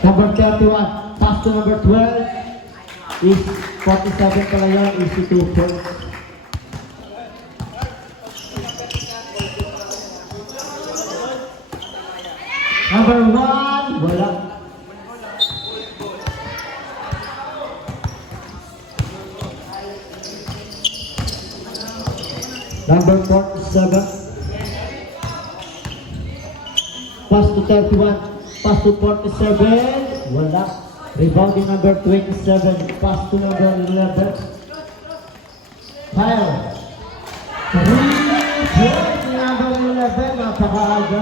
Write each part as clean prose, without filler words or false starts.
Number 31, pass to number 12 is 47 pala yun, easy 2 points. Number 1, wala. Number 47, pass to 31. Pass to 47, wala. Rebounding number 27, pass to number 11. Kyle. Rebound number 11, napakaaga.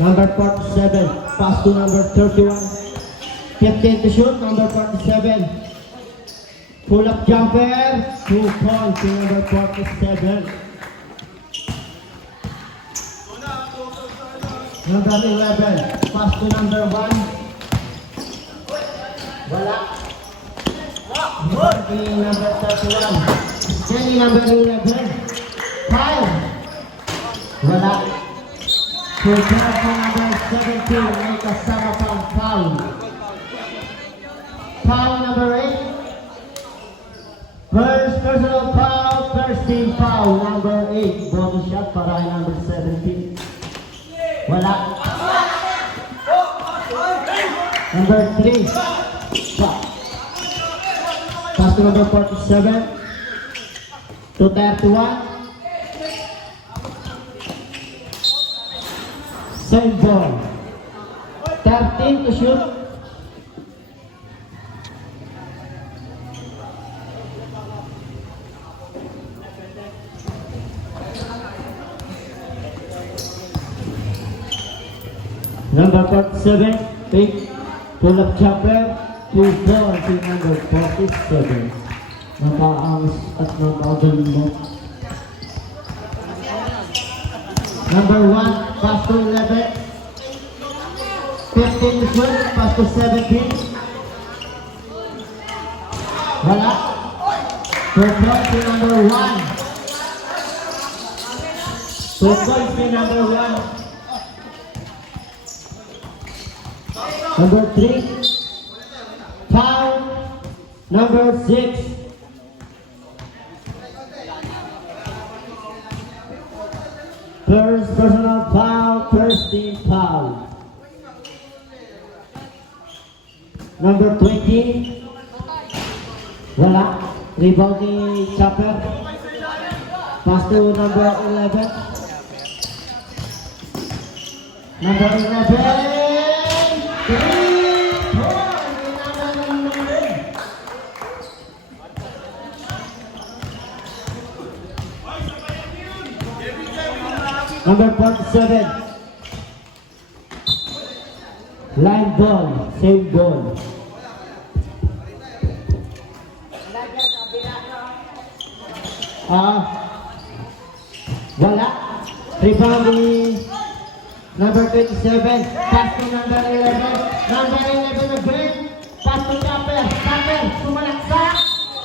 Number 47, pass to number 31. 15 to shoot, number 47. Pull up jumper, 2 points to number 47. Number 11, pass to number 1. Wala. Number 31. Kenny number 11. Kyle. Wala. Prepare for number 17, may kasama pang foul. Foul number 8. First personal foul, first team foul, number 8. Bonus shot para kay number 17. Wala. Number 3. Shot. Pass to number 47. To 31. Same ball. 13 to shoot. Number 47, big pull-up jumper, 2 points to number 47. Nakaangas at nakagaling mo. Number 1, pass to 11. 15 to shoot, pass to 17. Wala. 2 points to number 1. 2 points to number 1. Number 3, foul, number 6. First personal foul, first team foul. Number 20, wala. Rebound ni Chopper. Pass to number 11. Number 11. Number 47. Line ball, same ball. Wala. Rebound ni number 27. Pass to number 11. Number 11 again. Pass to Chopper. Chopper, sumalaksak.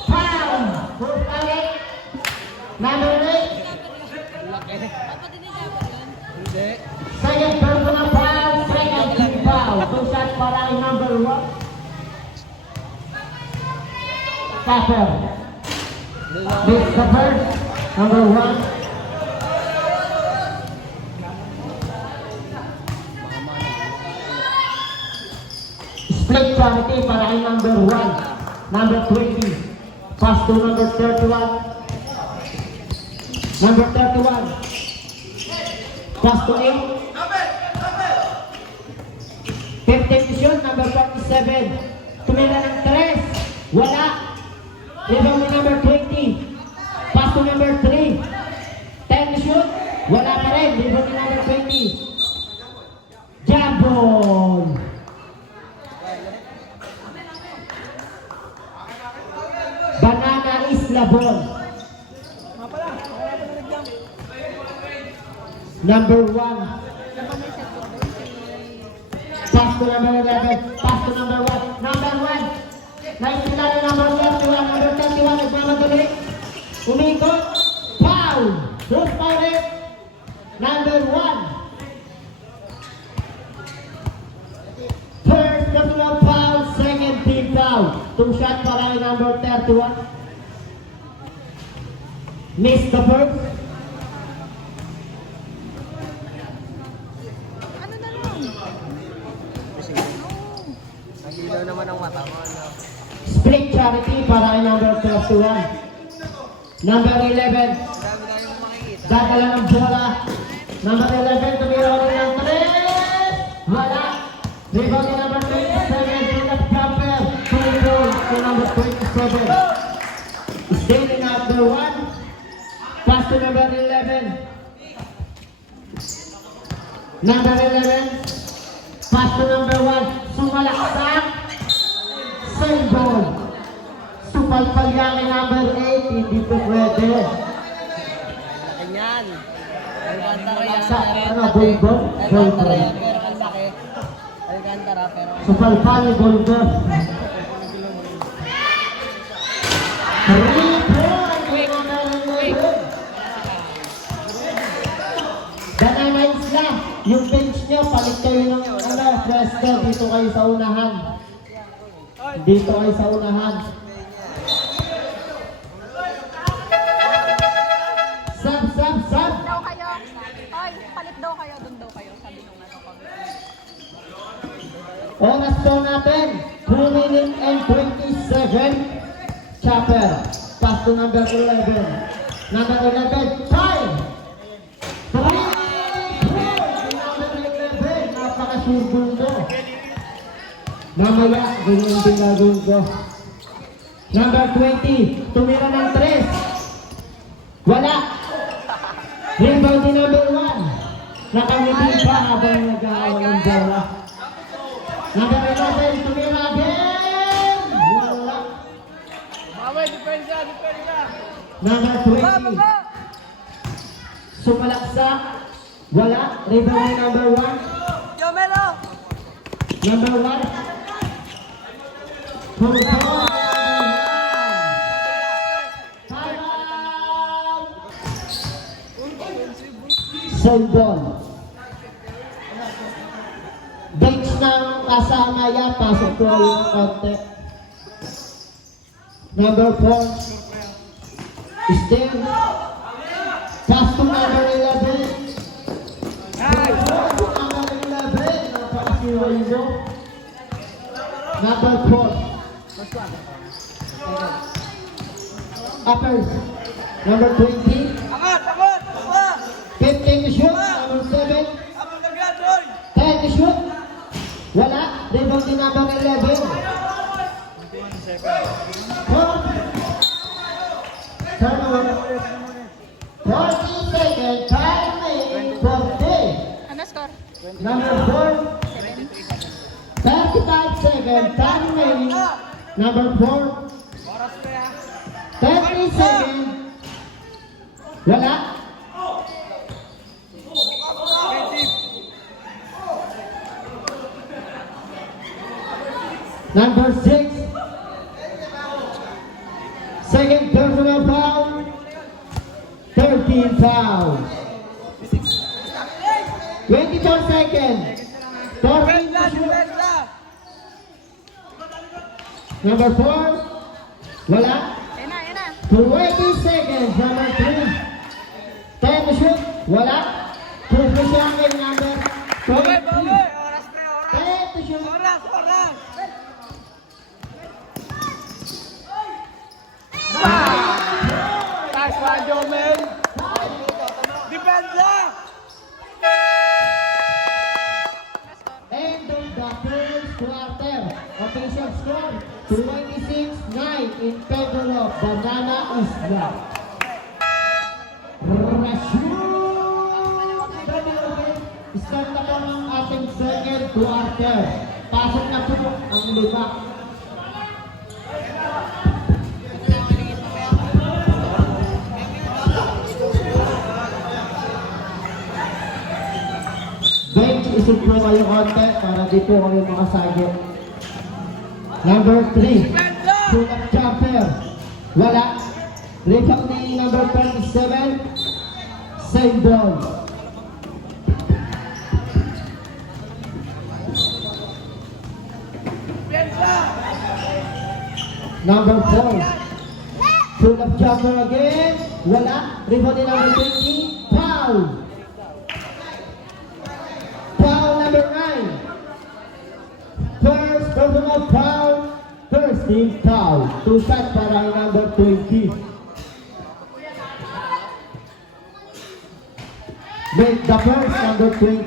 Foul. First out. Number 8. Second personal foul, second team foul. 2 shots para kay number 1. Chopper. This the first. Number 1. Split quality para kay number 1. Number 20. Pass to number 31. Number 31. Pass to 8. 15 to shoot. Number 47. Tumira ng 3. Wala. Rebound ni number 20. Pass to number 3. 10 to shoot. Wala pa rin. Rebound ni number 20. Jambon. Banana Isla ball. Number 1. Pass to number 11. Pass to number 1. Number 1. Naisila na number 31. Number 31. Nagmamadali. Umikot. Foul. Dos foul it. Number 1. First personal foul. Second team foul. 2 shot para kay number 31. Miss the first. Ano na lang? Nagilaw naman ang mata mo, ano? Split charity para kay number 31. Number 11. Dami tayong makikita. Dadala ng bola. Number 11, tumira ulit ng 3. Wala. Rebound ni number 27. Pinap jumper. 2 points to number 27. Standing number 1. Pass to number 11. Number 11. Pass to number 1. Sumalaksak. Same ball. Supalpal yan kay number 8. Hindi po pwede. Ganyan. Alcantara yan. Sa ano, Bulldog? Alcantara yan, pero ang sakit. Alcantara, pero... Supalpal ni Bulldog. 3 points kay number 11. Banana Isla, yung bench nyo, palit kayo ng ano, pwesto. Dito kayo sa unahan. Dito kayo sa unahan. Sub. Daw kayo. Ay, palit daw kayo. Doon daw kayo. Sabi nung ano ko. Oras po natin, 2 minutes and 27. Chopper, pass to number 11. Number 11, time! 3 number 11, napaka-surbol mo. Mamaya, ganyan din gagawin ko. Number 20, tumira ng 3. Wala. Rebound ni number 1. Nakangiti pa habang nag-aawa ng bola. Number 11, tumira again. Wala. Maway, depensa! Number 20. Sumalaksak. Wala. Rebound ni number 1. Yomelo! Number 1. Full point. Time out. Same ball. Bench ng kasama yan. Pasok ko yung konti. Number 4. Still. Pass to number 11. Number 11. Napakasiway mo. Number 4. Uppers. Number 20. Angat! 15 to shoot. Number 7. Abang kagad, Roy! 10 to shoot. Wala. Rebound ni number 11. 4. Turnover. 40 seconds. Time remaining. 40. Ano score? Number 4. 35 seconds. Time remaining. Number 4. Oras ko yan. 30 seconds. Wala. Number 6. Second personal foul. 13 fouls. 24 seconds. 14 to shoot. Number 4. Wala. Yan na. 20 seconds. Number 3. 10 to shoot. Wala. 2 to shoot kay number 23. Oras pre, oras! 10 to shoot. Oras! Nice one, Jomel! official score 26-9 in favor of Banana Isla. Start na po ang ating second quarter. Pasok na po ang lima. Bench, isip po kayo konti para di po kayo makasago. Number 3, pull-up jumper. Wala. Rebound ni number 27, same ball. Number 4, pull-up jumper again. Wala. Rebound ni number 20, foul. Foul number 9. First personal foul. First team foul. 2 shots para kay number 20. Make the first number 20.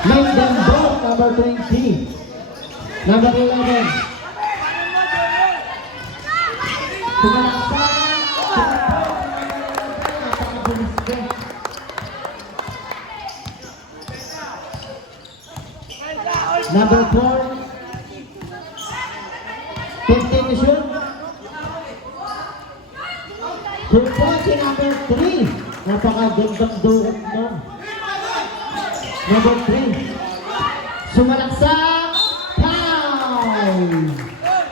Make them both number 20. Number 11. Tumalaksan. Napakabilis ko. Number 4. 15 to shoot. Kupon si number 3. Napakagandang duot mo. Number 3. Sumalaksak. Foul.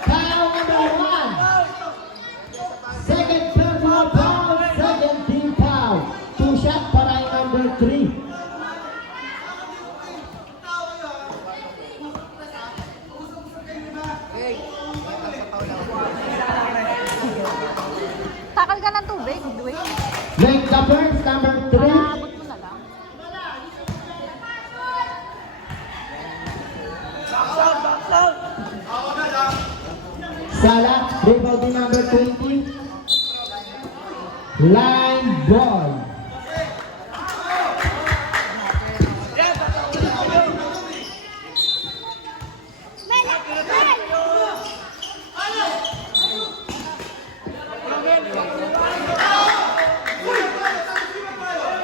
Foul number 1. Second personal foul. Second team foul. 2 shot para kay number 3. Takal ka ng tubig, Dwayne. Make the first number 3. Abot mo na lang. Sala, rebound din number 20. Line ball.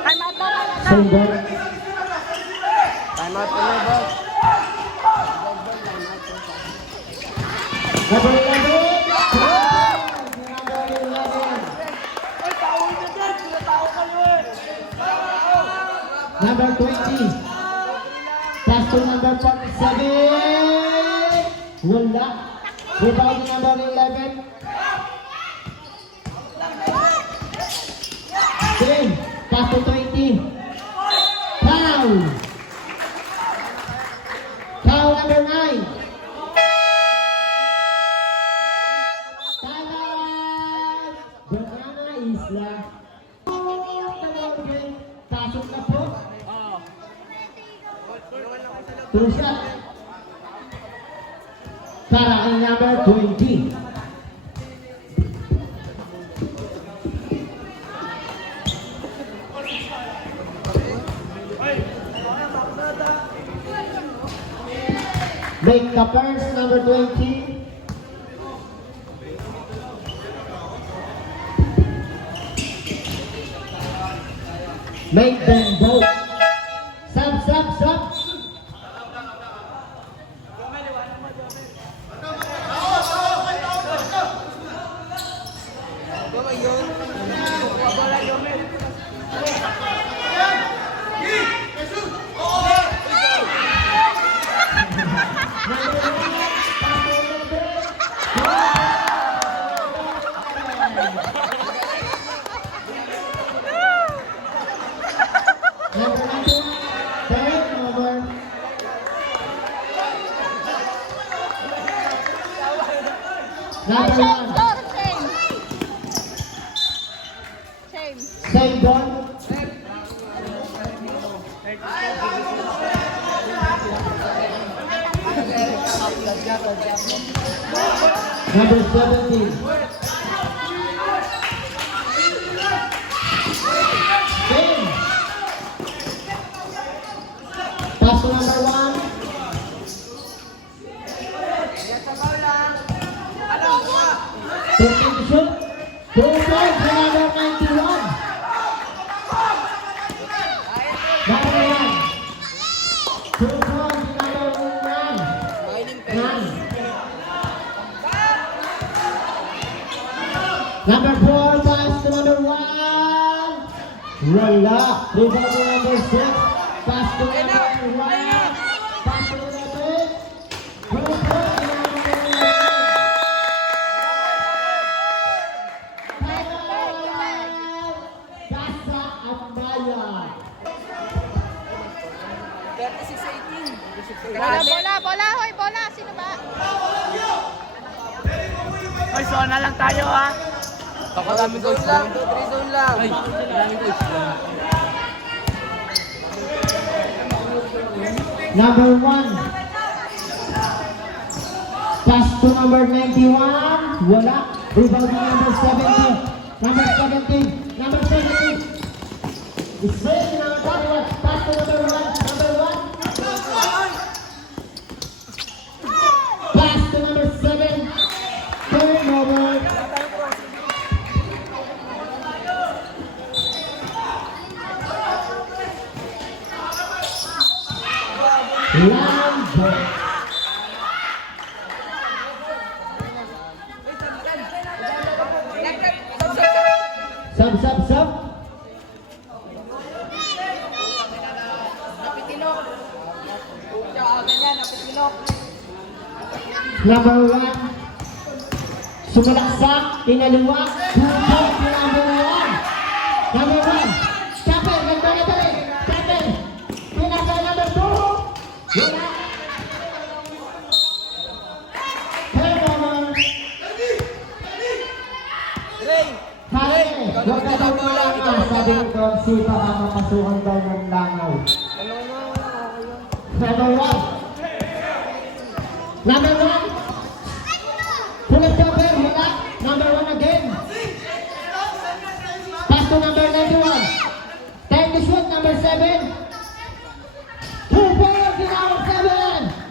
Time out na. Same ball. Time out na lang, boss. Number 11. Number 20. Pass to number 47. Wala. Rebound ni number 11. 3. Pass to 20. Foul. Foul number 9. Time! Banana Isla. Pasok na po. 2 shot. Para kay number 20. Make the first number 20. Make them both. Sub, sub, sub. Number Shame, 1. Dor, shame. Shame. Same ball. Number 17. Same. Wala. Rebound to number 6. Pass to number 1. Pass to number 2 point to number 11. Kasa at Bayan. 36-18. Bola, hoy, bola. Sino ba? Hoy, zona lang tayo ha. Pakarami coach lang. 2-3 zone lang. Ay, marami coach. Number 1. Pass to number 91. Wala. Rebound to number 17. Number 17. Number 17. It's ready now. Pass to number 1. Number 1. Pass to number 7. Turnover. Lambo. Sub. Napitinok. Ganyan, napitinok. Number 1. Sumalaksak. Tinaliwa. Number 1. Number 1. Chopper. Nagdala-dali. Chopper. Pinasa number 2. Wala. Turnover. Ray. Pare, huwag ka daw langaw. Sabi ko, si baka mapasukan daw ng langaw. Number 1. Number 1. Pulang Chopper. Wala. Number 1 again. Pass to number 91. Time to shoot. Number 7. 2 points in our 7.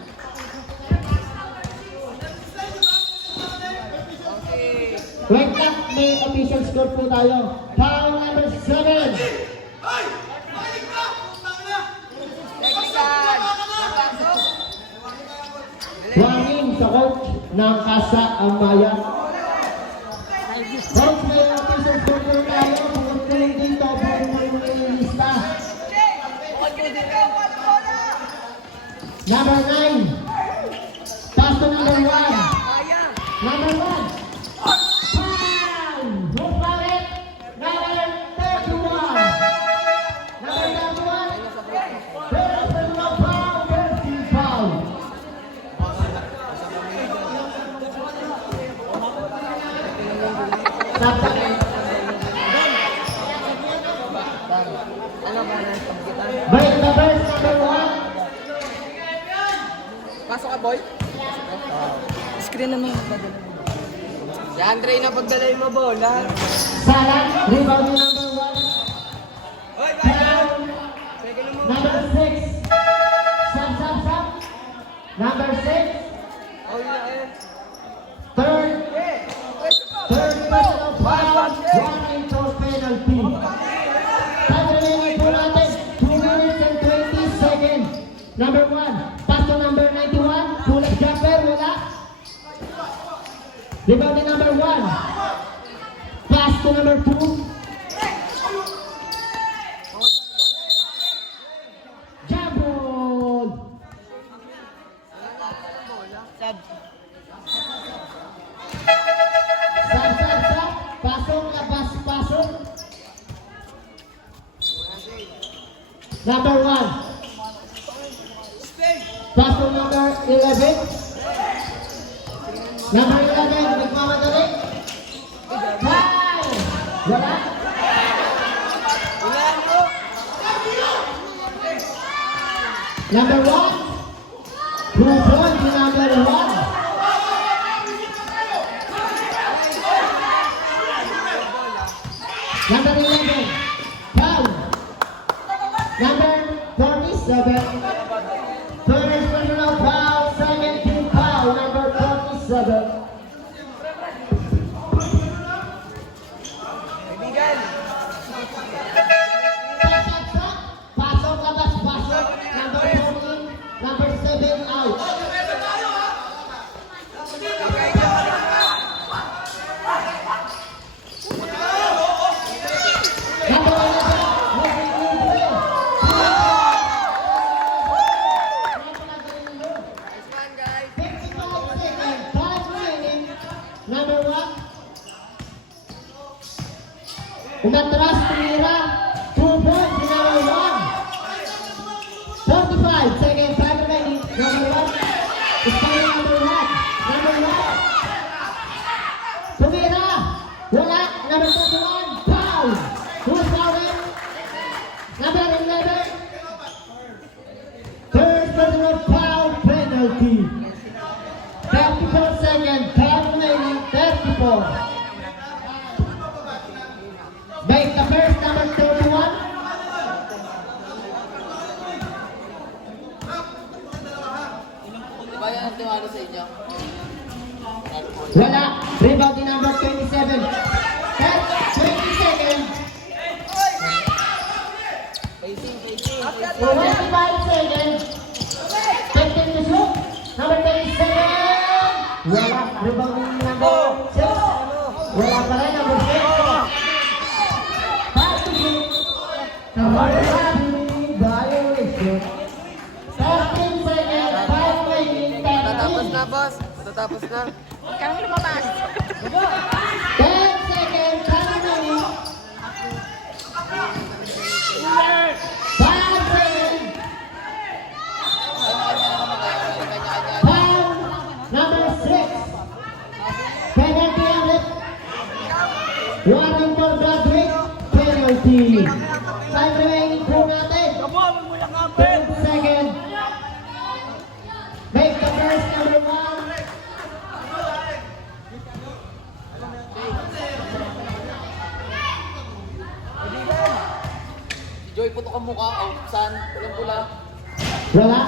Wait lang, may official score po tayo. Foul number 7. Warning sa coach ng Kasa ang Bayan. Coach, may official score po tayo. Pagkakulong dito, bago mo yung ilista. Number 9. Pass to number 1. Number 1. Foul! Who foul it? Number 31. Number 31. First personal foul, first team foul. Sabta. Ano ba na? Break the first number 1. Pasok ka, boy. Screen naman yung pagdala mo. Yan, Dre, na pagdala mo, bola. Salah, rebound to number 1. Foul. Number 6. Sub. Number 6. Oh, yun eh. Third personal foul, 1 into penalty. Time remaining po natin, 2 minutes and 20 seconds. Number 1, pass to number 91, pull-up jumper, wala. Rebound to number 1. Pass to number 2. Jump ball. Sub. Pasok. Number 1. Pass to number 11. Number 11, nagmamadali. Foul! Wala. Number 1. 2 points to number 1. Number 11, foul. Number 47, first personal foul, second team foul, number 47. Kaibigan. Pasok, labas, pasok. Number 14, number 7, out. 25 seconds. 15 to shoot. Number 27. Wala. Rebound number 6. Wala pa rin number 6. 5 to shoot. Number 7. Violation. 13 seconds. 5 remaining. Matatapos na, boss. Matatapos na. Huwag kang lumabas. 10 seconds. 10 remaining. 5 seconds. Foul number 6. Penalty ulit. Warning for Bradwick. Penalty. Time remaining po natin. 10 seconds. Make the first number 1. Joy, putok ang mukha. Oh, saan? Pulang-pula. Wala.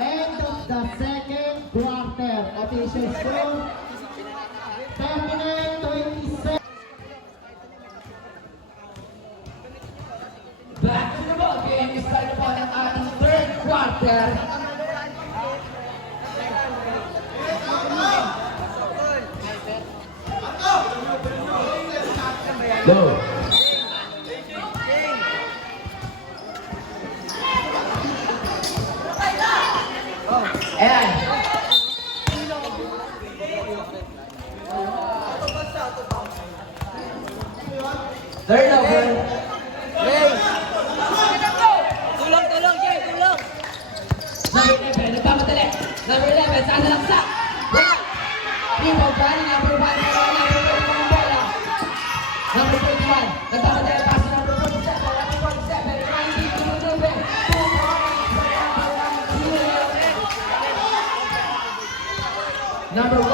End of the second quarter. Official score 39-27. Back to the ball game. Start po ng ating third quarter. Go. Ayan. Third over. Hey! Tulong, tulong, Jay! Tulong! Number 11, nagpapadali. Number 11, sana lang sa. Wala. Rebound pa rin, number 1. Number 1, mga bola. Number 21, nagpapadali. Pass to number 47. Number 47, Randy Pinudube. Number 1,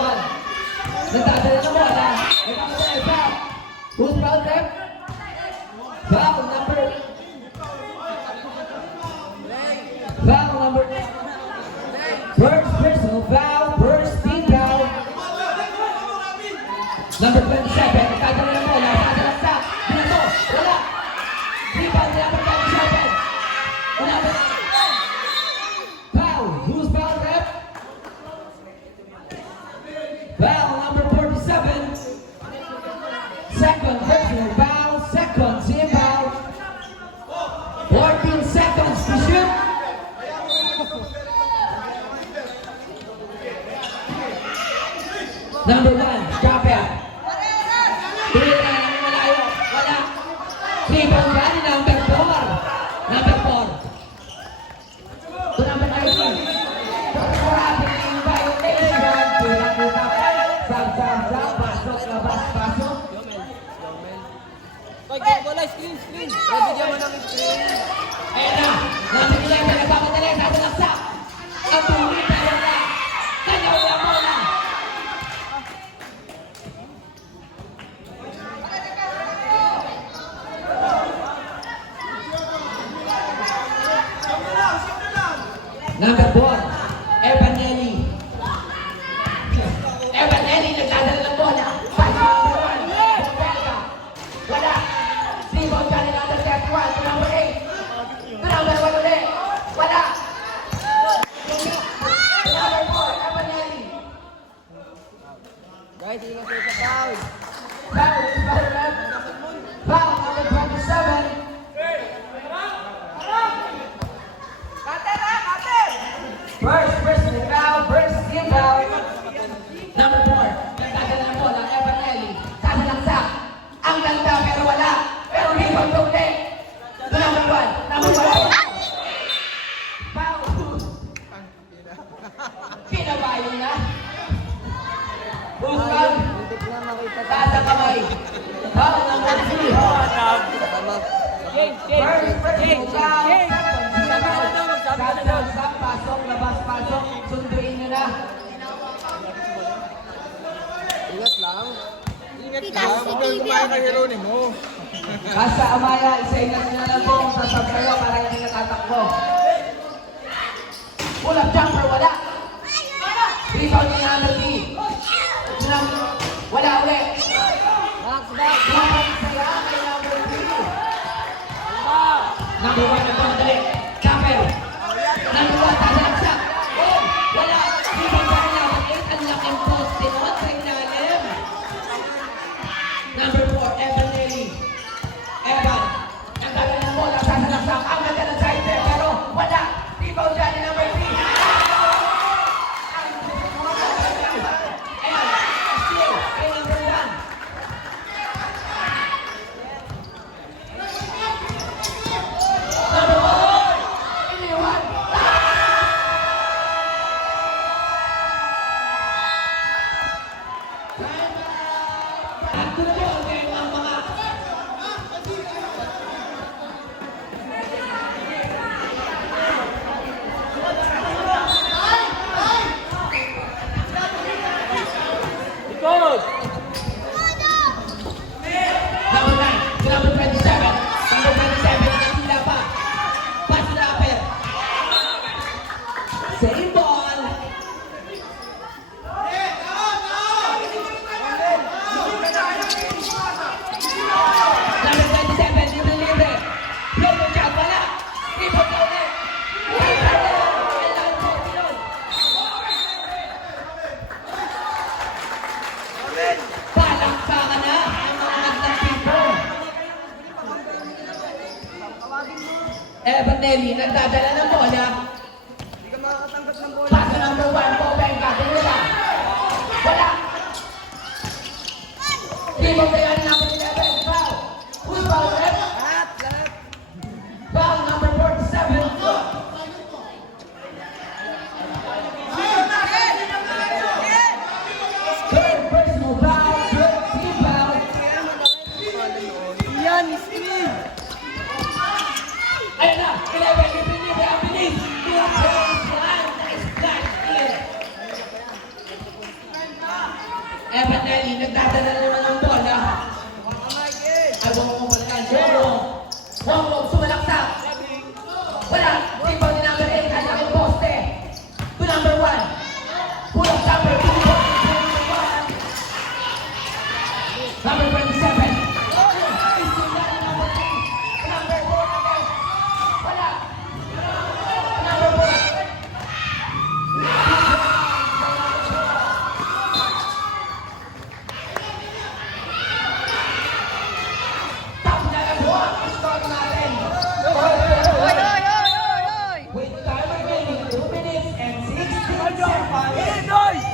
nagpapadali ng bola. Nagpapadali, foul. Who's foul, rep? Foul, number... Foul, number... First personal foul, first team foul. Number 27, nagkadala ng bola, nakadala sa dito, wala. Rebound, number 27. Number... Foul, who's foul, rep? Foul, number 47. Second personal foul, second team foul. 14 seconds to shoot. Number 1, drop out. Tuloy na namin malayo. Wala. Rebound ka ni number 4. Number 4. To number 19. Grabbing in violation. Kulang-kulang. Sab-sab-sab. Pasok, labas, pasok. Pag yung bola, screen, screen! Bigyan mo ng screen! Ayan na. Number 11, nagpapadali. Sasalaksak. Ang tuloy na wala. Kanya-wala mo na. Number 4, Evanelli. Evanelli nagdadala ng bola. Pass to number 1, Bumberga. Wala. Rebound ka ni number 31 to number 8. To number 1 ulit. Wala. To number 4, Evanelli. Guys, hindi lang kayo sa foul! Foul, foul, left. Foul, number 27. First personal foul, first team foul. Number 4, nagdadala ng bola, Evanelli. Sasalaksak. Ang ganda pero wala. Pero rebound ka ulit. To number 1, number 1. Foul. Kinabayo na. Who's foul? Muntik na makita Taas ang kamay. Foul number 3. Tama. First personal foul, second team foul. Sasalaksak, pasok, labas, pasok. Sunduin nyo na. Ingat lang. Basta Amaya, isa-ingat nyo na lang po kung sasab kayo para hindi natatakbo. Pull-up jumper, wala. Rebound ni number 3. Wala ulit. Max, back! Wala, saya. Number 1 na pagdali. Jumper. Number 1, tasalaksa. Oh, wala. Rebound sa kanya. Ang laking poste noon sa ilalim. Number 4, Evan Nelly. Evan. Nagdala ng bola. Tasalaksa. Ang ganda ng side there. Pero wala. Rebound dyan ni number 3. Good! Number 9, si number 27. Number 27, nakatila pa. Pass na upper. Same ball. Number 27, libre. Play the shot, wala. Rebound na ulit. Kailangan po, Pinoy. Palakpakan na ang mga nagtagpipo. Evan Nelly, nagdadala ng bola. Hindi ka makakatanggap ng bola. Pass na number 1, Bobenga, Pinula. Wala. Rebound kaya ni number 11, foul. Who's foul, ref? Lahat! Foul number 47. Third personal foul, third team foul. Yan, screen! Ayun na, 11, libre, ang bilis. Two points, one, nice catch here. Evan Nelly, nagdadala naman ng bola. Abong mo pala yan, Wong, sumalaksak. Wala, rebound ni number 8, ang laking poste. To number 1. Pulang jumper, number 27. Number 4 again. Wala. Number 4. Top na lang po ang score natin. With time remaining 2 minutes and 16 seconds.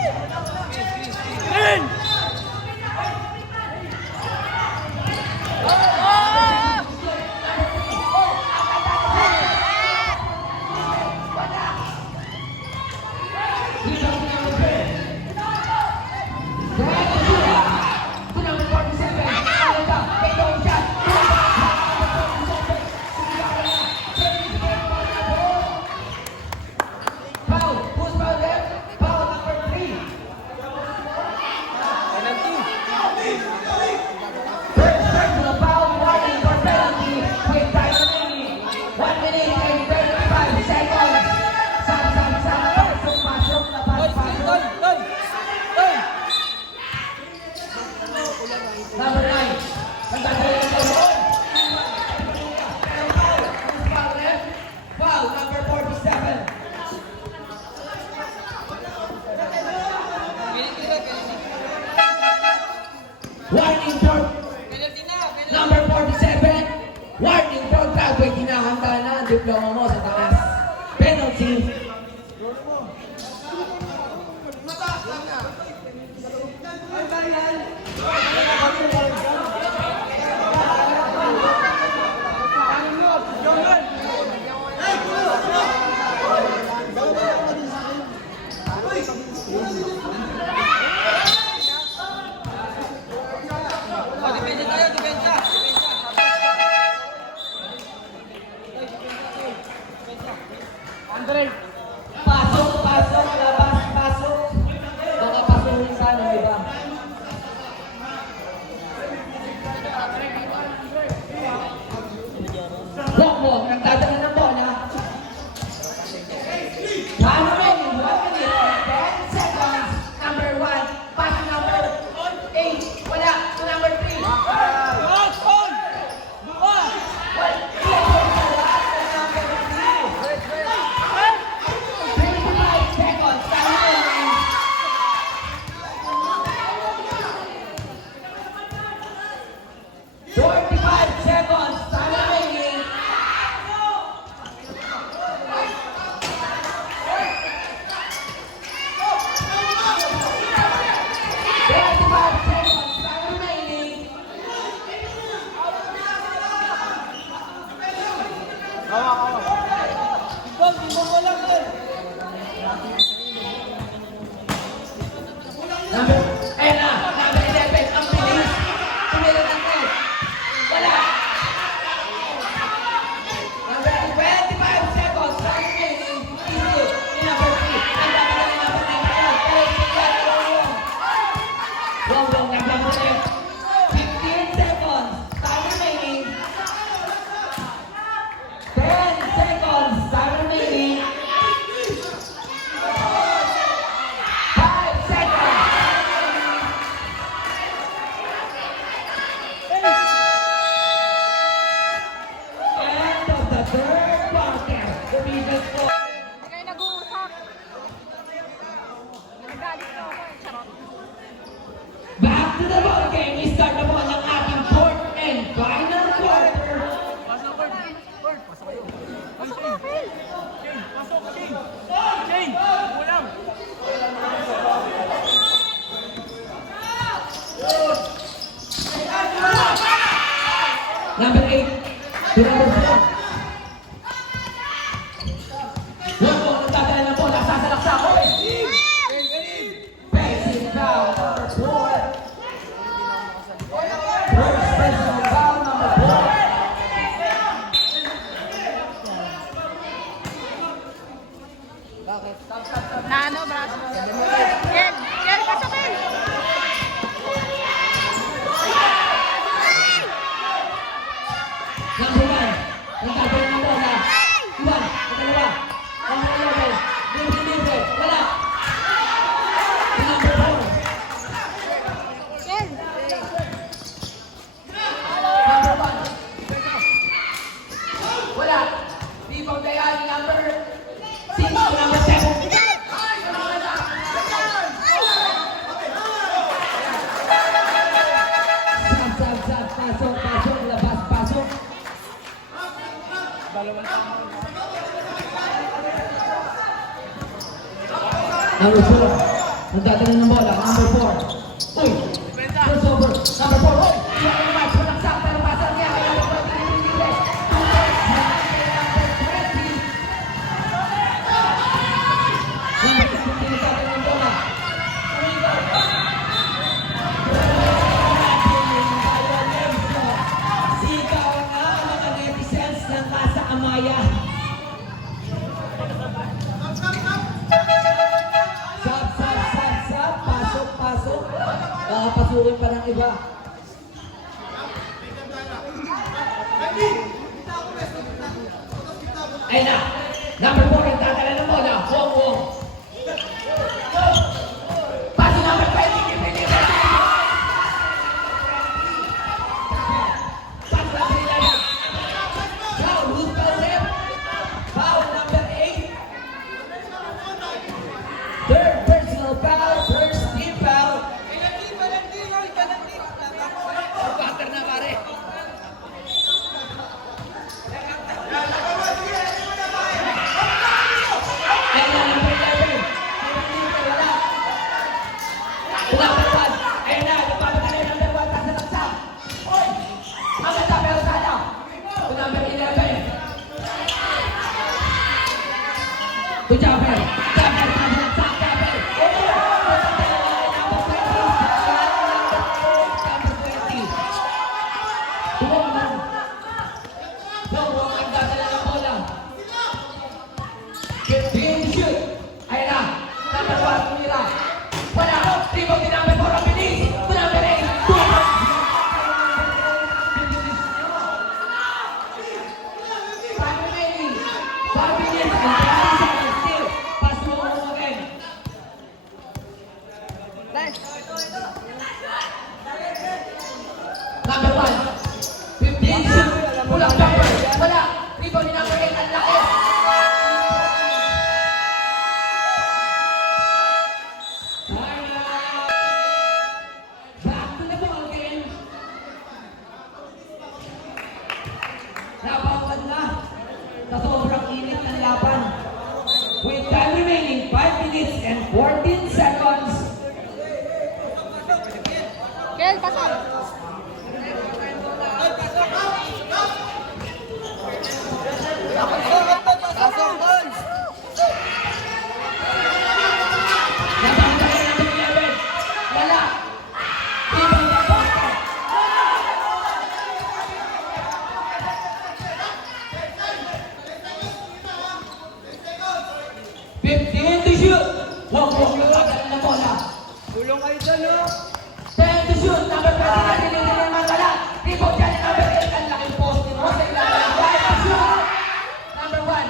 Green! Number 9. Foul, number 47. Warning for number 47. Warning for crowd. May kinahanda na ang diploma mo sa taas. Penalty. Andre! Pasok, labas, pasok. Baka pasuhin sana, di ba? Wong, nagdadala ng bola. Paano rin? 1 minute and 10 seconds. Number 1, pass number 8. Wala, to number 3. Number 8 to number 4. Huwag mo nagdadala ng bola. Sasalaksak ko eh. Basic foul number 4. First personal foul number 4. Na ano, braso? Kel, pasok Kel! Number 1. Nagdadala ng bola. Iwan. Pagkalawa. Number 11. Libre. Wala. Number 4. Kel! Number 1. Wala. Rebound kaya ni number 6 to number 7. Sab. Pasok. Labas. Pasok. Number 4. Nagdadala ng bola. Number 4. Uy! First over. Number 4. Uy! Iwan ko naman. Pulaksak. Pero pasang niya. Kaya number 23. Number 17. Nagdadala ng bola. Sigaw na ang mga netizens ng Casa Amaya. Sab. Pasok. Pasukin pa ng iba. Ayun na. Number 4, nagdadala ng bola. Wong. Pasi number 20. Pasi number 11. Foul. Who's foul there? Foul number 8. Third personal foul. First team foul. Batter na pare. Ayun na, number 11. Wala. Number 1. Ayun na, nagpapatala yung number 1. Nasa laksa. Oy! Ang ganda pero sana. Number 11. To Jaffer. Nasa laksa. Jaffer. Number 20. Wong ang dadala ng bola. 15 shoot. Ayun na. Number 1, tumira. Wala. Rebound din number 4 ang bilis. To number 8. Five remaining. 5 minutes and 30 seconds still. Pass mo again. Number 1. 15 shoot. Pulang jumper. Wala. Rebound din number 8. Ang laki. Back to the ball game. Nabawal na sa sobrang init ng laban. With time remaining 5 minutes and 14 seconds. Kel, pasok! Nabawal na number 11. Wala. Rebound na Parker. Fifteen to shoot. Wag nagdadala ng bola. Tulong kayo dyan, no? 10 to shoot. Number 20 na din naman wala. Rebound dyan number 8. Ang laking poste mo sa ilalim. 5 to shoot. Number 1.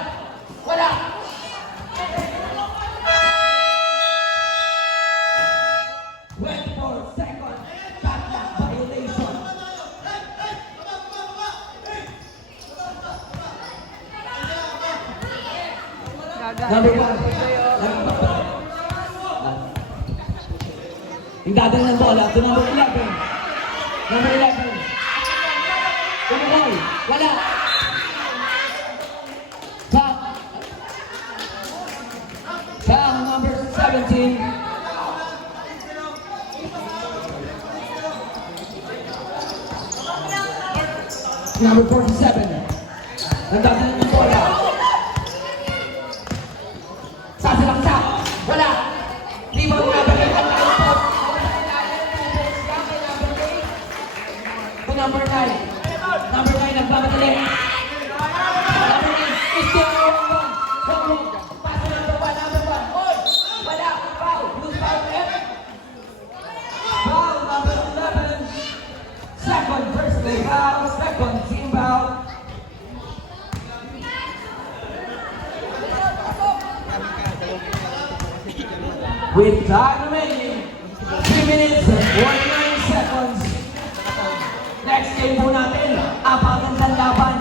Wala. Four seconds. Shot clock violation. Number 1. Yung dadala ng bola to number 11. Number 11. Umuhay. Wala. Foul number 17. Number 47. Nagdadala ng bola. Sasalaksak. Wala. Rebound number 8. To number 9. Number 9 nagbabatali. Number 9 is still wrong. Pass to number 1. Number 1. Oy! Wala. Foul. Loose foul left. Foul number 11. Second personal foul. Second team foul. With time remaining, 3 minutes and 49 seconds. Next game po natin, apagandang laban.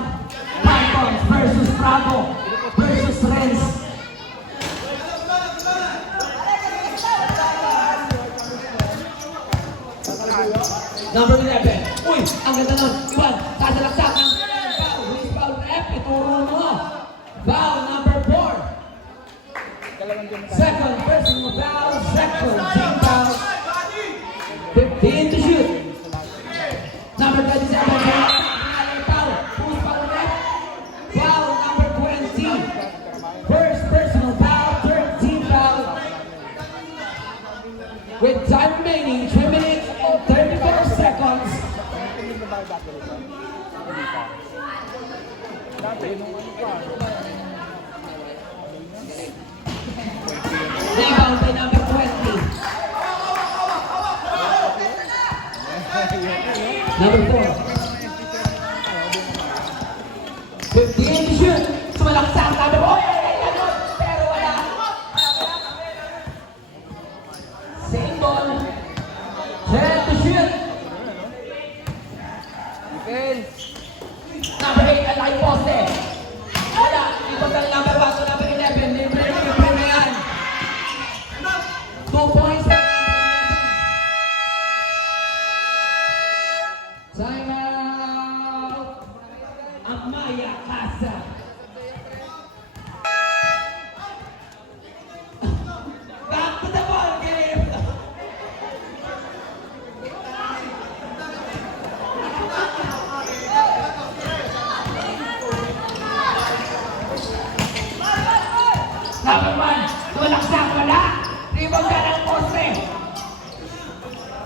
Pythons versus Bravo versus Renz. Number 11. Uy, ang ganda nun. Iwan, sasalaksak ang foul. Who's foul rep? Ituro mo. Foul number 4. Second personal foul, second team foul. 15 to shoot. Number 27, foul. Who's foul rep? Foul number 20. First personal foul, third team foul. With time remaining, 3 minutes and 34 seconds. Rebound by number 20. Number 4. 15 to shoot. Sumalaksak. Number 4. Pero wala. Same ball. 10 to shoot. Defense. Number 8, ang laki poste. Wala. Ikot ang number 1 to number 11. Libre na yan. 2 points. Time out. Amaya Casa. Back to the ball game. Number 1, tumalaksak, wala. Rebound ka ng poste.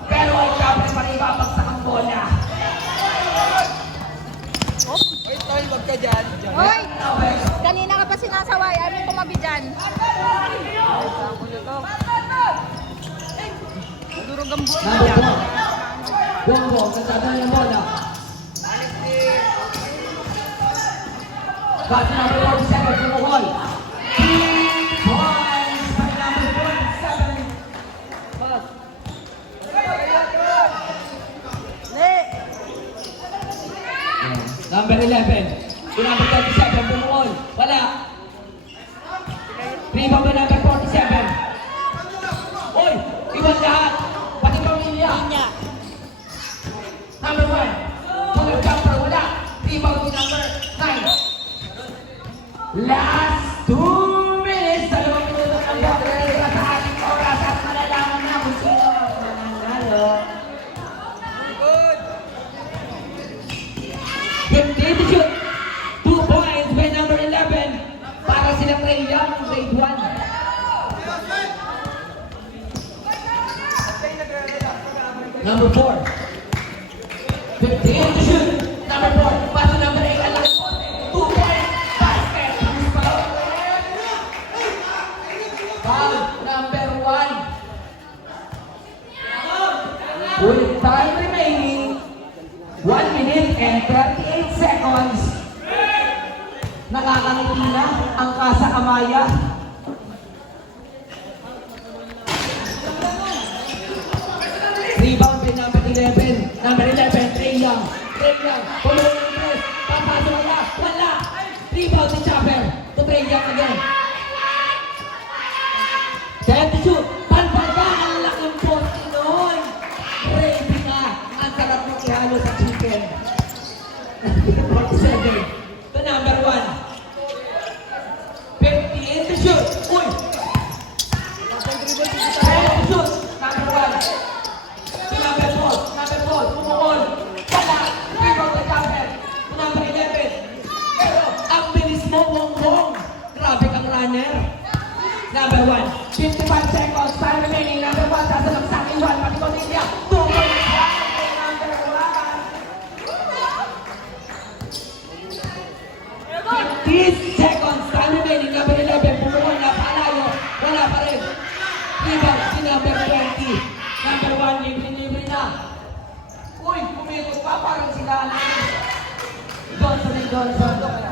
Pero ay kapre pa rin ibabagsak ang bola. Wait, Toy, wag ka dyan. Hoy! Kanina ka pa sinasaway. Ayaw mo tumabi dyan. Nadurog ang buhay Number niya. 4. Bongo, nagdadala ng bola. Got number 47 from the wall. 3 points by number 47. Number 11. To number 37 from the wall. Wala. Rebound by number 47. Oy! Iwan lahat. Pati pamilya. Number 1. Tuloy jumper. Wala. Rebound by number 9. Last 2 minutes. 2 minuto ng bote. Sa ating oras at malalaman na kung sino ang mananalo. Good. 15 to shoot. 2 points by number 11. Para sila Trey Young, grade 1. Number 4. 15 to shoot. Number 4. Pass to number 8. Ang laki poste. 2 points. Basket. Foul number 1. With time remaining, 1 minute and 38 seconds. Nakakangiti na ang Casa Amaya. Rebound by number 11. Number 11, Trey Young. Trey Young, pulo ng press. Papasok wala. Wala. Rebound ni Chopper. To Trey Young again. 10 to shoot. Tanpal ka. Ang laking poste noon. Ready ka. Ang sarap ng ihalo sa chicken. 47. To number 1. 58 to shoot. Uy! 10 to shoot. Number 1. To number 4. Number 4. Pumukol. Wala. Rebound by Chopper. To number Johnson.